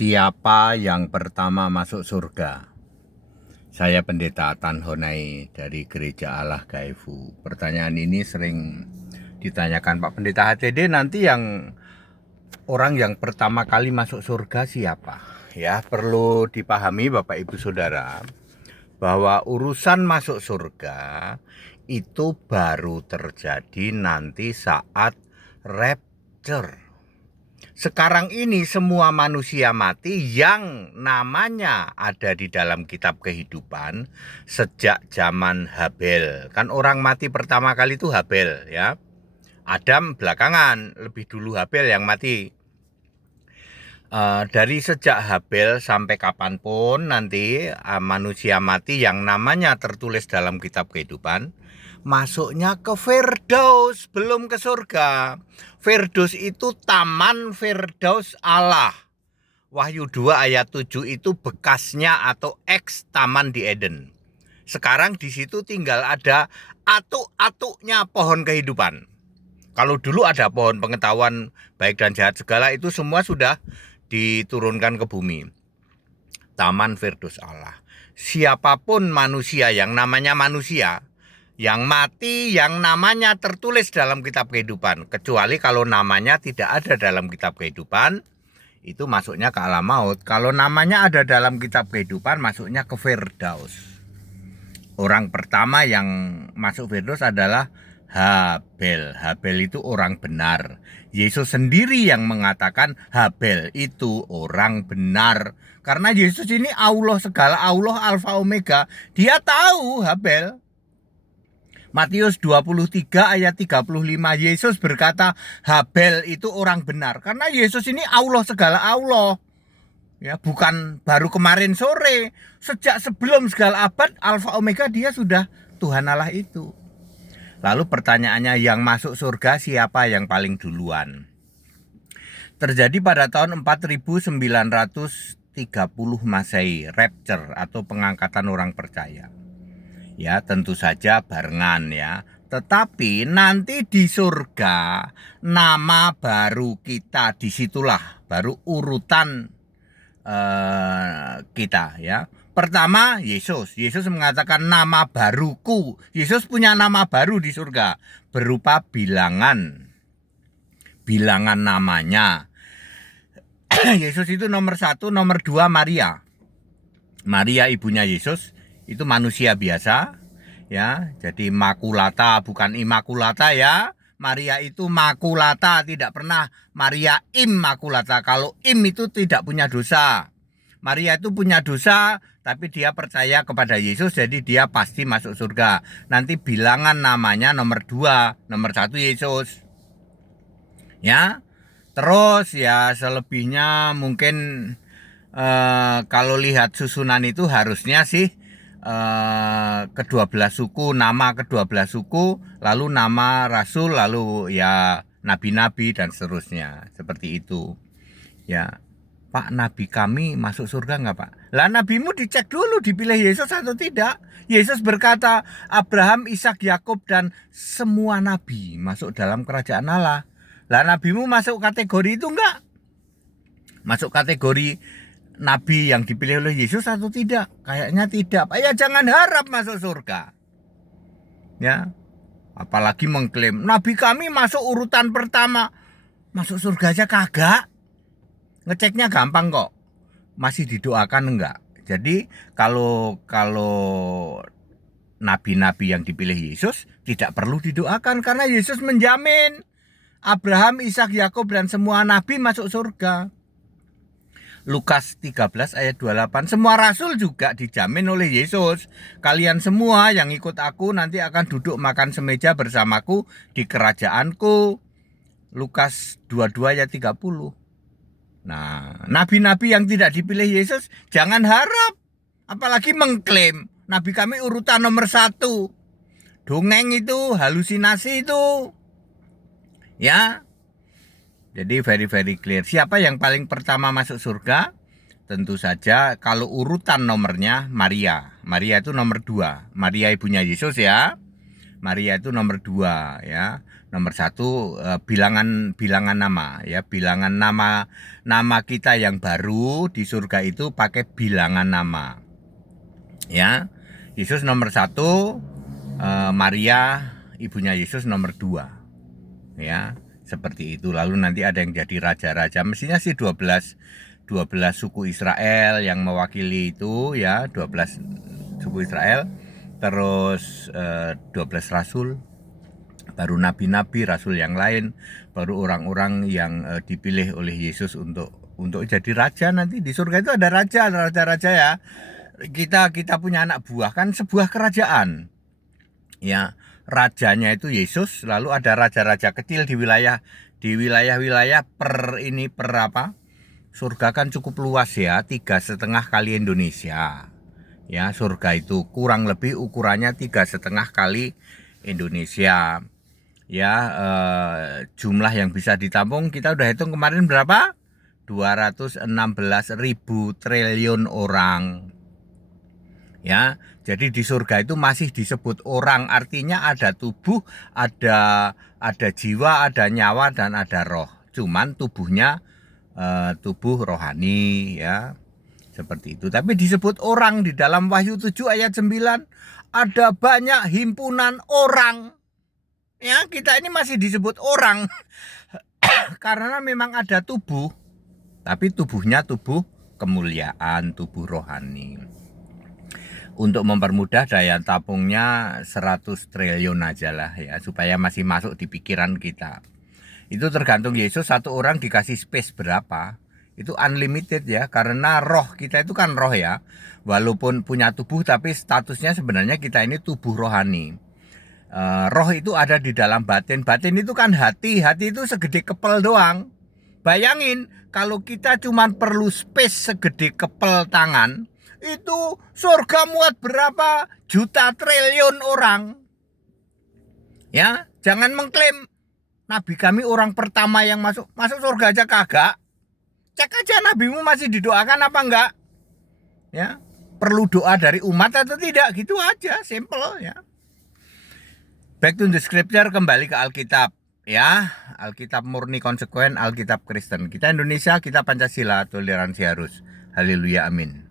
Siapa yang pertama masuk surga? Saya Pendeta Tan Honai dari Gereja Allah Gaifu. Pertanyaan ini sering ditanyakan, Pak Pendeta HTD, nanti yang orang yang pertama kali masuk surga siapa? Ya, perlu dipahami Bapak Ibu Saudara bahwa urusan masuk surga itu baru terjadi nanti saat rapture. Sekarang ini semua manusia mati yang namanya ada di dalam kitab kehidupan sejak zaman Habel. Kan orang mati pertama kali itu Habel, ya. Adam belakangan, lebih dulu Habel yang mati. Dari sejak Habel sampai kapanpun nanti manusia mati yang namanya tertulis dalam kitab kehidupan masuknya ke Firdaus, belum ke surga. Firdaus itu taman Firdaus Allah. Wahyu 2 ayat 7 itu bekasnya atau eks taman di Eden. Sekarang di situ tinggal ada atuk-atuknya pohon kehidupan. Kalau dulu ada pohon pengetahuan baik dan jahat segala, itu semua sudah diturunkan ke bumi. Taman Firdaus Allah. Siapapun manusia yang namanya manusia yang mati yang namanya tertulis dalam kitab kehidupan, kecuali kalau namanya tidak ada dalam kitab kehidupan, itu masuknya ke alam maut. Kalau namanya ada dalam kitab kehidupan, masuknya ke Firdaus. Orang pertama yang masuk Firdaus adalah Habel. Habel itu orang benar. Yesus sendiri yang mengatakan Habel itu orang benar. Karena Yesus ini Allah segala, Allah Alfa Omega. Dia tahu Habel. Matius 23 ayat 35, Yesus berkata Habel itu orang benar. Karena Yesus ini Allah segala Allah. Ya, bukan baru kemarin sore. Sejak sebelum segala abad, Alfa Omega, dia sudah Tuhan Allah itu. Lalu pertanyaannya, yang masuk surga siapa yang paling duluan? Terjadi pada tahun 4930 Masehi, rapture atau pengangkatan orang percaya. Ya, tentu saja barengan ya. Tetapi nanti di surga nama baru kita, disitulah baru urutan kita ya. Pertama Yesus. Yesus mengatakan nama baruku. Yesus punya nama baru di surga berupa bilangan namanya. Yesus itu nomor 1, nomor 2 Maria. Maria ibunya Yesus itu manusia biasa ya, jadi makulata bukan imakulata ya. Maria itu makulata, tidak pernah Maria immaculata. Kalau im itu tidak punya dosa. Maria itu punya dosa, tapi dia percaya kepada Yesus, jadi dia pasti masuk surga. Nanti bilangan namanya nomor 2, nomor 1 Yesus. Ya, terus ya selebihnya mungkin kalau lihat susunan itu harusnya sih kedua-belas suku, nama kedua-belas suku, lalu nama rasul, lalu ya nabi-nabi dan seterusnya, seperti itu. Ya, Pak, nabi kami masuk surga nggak, Pak? Lah, nabimu dicek dulu dipilih Yesus atau tidak. Yesus berkata Abraham, Ishak, Yakub dan semua nabi masuk dalam kerajaan Allah. Lah, nabimu masuk kategori itu enggak? Masuk kategori nabi yang dipilih oleh Yesus atau tidak? Kayaknya tidak. Ya jangan harap masuk surga. Ya. Apalagi mengklaim nabi kami masuk urutan pertama. Masuk surga aja kagak. Ngeceknya gampang kok. Masih didoakan enggak? Jadi kalau nabi-nabi yang dipilih Yesus tidak perlu didoakan karena Yesus menjamin Abraham, Ishak, Yakub dan semua nabi masuk surga. Lukas 13 ayat 28, semua rasul juga dijamin oleh Yesus. Kalian semua yang ikut aku nanti akan duduk makan semeja bersamaku di kerajaanku. Lukas 22 ayat 30. Nah, nabi-nabi yang tidak dipilih Yesus jangan harap, apalagi mengklaim nabi kami urutan nomor 1. Dongeng itu, halusinasi itu. Ya. Jadi very clear. Siapa yang paling pertama masuk surga? Tentu saja kalau urutan nomornya Maria. Maria itu nomor 2. Maria ibunya Yesus ya. Maria itu nomor 2 ya. Nomor satu, bilangan nama ya, bilangan nama kita yang baru di surga itu pakai bilangan nama ya. Yesus nomor satu, Maria ibunya Yesus nomor dua ya, seperti itu. Lalu nanti ada yang jadi raja-raja, mestinya sih 12 suku Israel yang mewakili itu ya, 12 suku Israel, terus 12 rasul, baru nabi-nabi, rasul yang lain, baru orang-orang yang dipilih oleh Yesus untuk jadi raja. Nanti di surga itu ada raja ya. Kita punya anak buah, kan sebuah kerajaan ya. Rajanya itu Yesus, lalu ada raja-raja kecil di wilayah per apa. Surga kan cukup luas ya, 3,5 kali Indonesia ya. Surga itu kurang lebih ukurannya 3,5 kali Indonesia ya. Jumlah yang bisa ditampung kita udah hitung kemarin berapa, 216.000 triliun orang ya. Jadi di surga itu masih disebut orang, artinya ada tubuh, ada jiwa, ada nyawa, dan ada roh. Cuman tubuhnya tubuh rohani ya, seperti itu. Tapi disebut orang di dalam Wahyu 7 ayat 9, ada banyak himpunan orang ya. Kita ini masih disebut orang karena memang ada tubuh, tapi tubuhnya tubuh kemuliaan, tubuh rohani. Untuk mempermudah, daya tampungnya 100 triliun aja lah ya, supaya masih masuk di pikiran kita. Itu tergantung Yesus, satu orang dikasih space berapa, itu unlimited ya. Karena roh kita itu kan roh ya, walaupun punya tubuh tapi statusnya sebenarnya kita ini tubuh rohani. Roh itu ada di dalam batin. Batin itu kan hati itu segede kepel doang. Bayangin kalau kita cuma perlu space segede kepel tangan, itu surga muat berapa juta triliun orang ya. Jangan mengklaim nabi kami orang pertama yang masuk surga aja kagak. Cek aja nabimu masih didoakan apa enggak ya. Perlu doa dari umat atau tidak, gitu aja, simple ya. Back to the scripture, kembali ke Alkitab ya. Alkitab murni, konsekuen, Alkitab Kristen. Kita Indonesia, kita Pancasila, toleransi harus. Haleluya, amin.